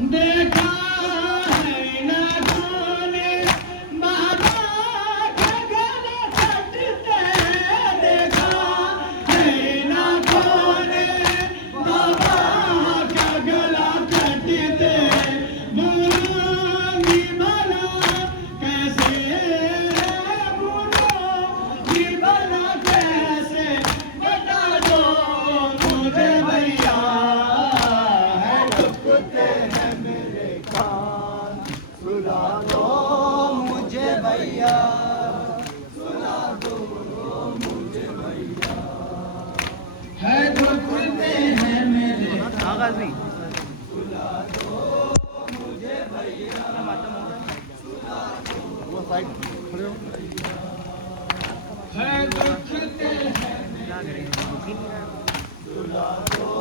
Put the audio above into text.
देखा है ना तूने बाबा के गले कटते, देखा है ना तूने बाबा का गला कटते, भूलूंगी भला कैसे, भूलूंगी भला कैसे, बता दो मुझे भैया। है दुखते हैं मेरे कान, सुला दो मुझे भैया, सुला दो मुझे भैया। है दुखते हैं मेरे आवाज नहीं सुला दो मुझे भैया, वो साइड खड़े हो। है दुखते हैं मेरे सुला दो